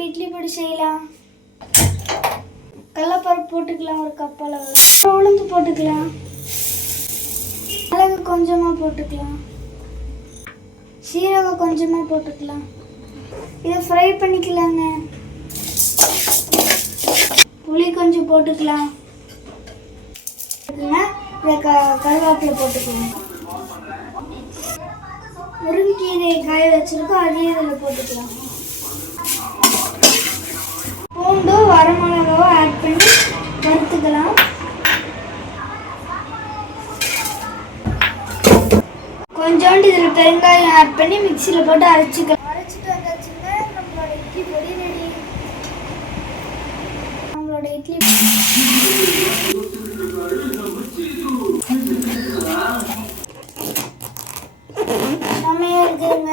நம்ம இட்லி பொடி செய்யலாம். கடலைப்பருப்பு போட்டுக்கலாம், ஒரு கப் அளவு. உளுந்து போட்டுக்கலாம், மிளகு கொஞ்சமாக போட்டுக்கலாம், சீரகம் கொஞ்சமாக போட்டுக்கலாம். இதை ஃப்ரை பண்ணிக்கலாங்க. புளி கொஞ்சம் போட்டுக்கலாம். இதை கருவேப்பிலை போட்டுக்கலாம். முருங்கைக்கீரை காய வச்சிருக்கோம், அதையும் இதில் போட்டுக்கலாம். பூண்டு வரமிளகாவை ஆட் பண்ணி வறுத்துக்கலாம். கொஞ்சோண்டு இதில் பெருங்காயம் ஆட் பண்ணி மிக்சியில் போட்டு அரைச்சிக்கலாம். அரைச்சிட்டு வந்தாச்சுங்க, நம்மளோட இட்லி பொடி ரெடி. நம்மளோட இட்லி செம்மையாக இருக்குங்க.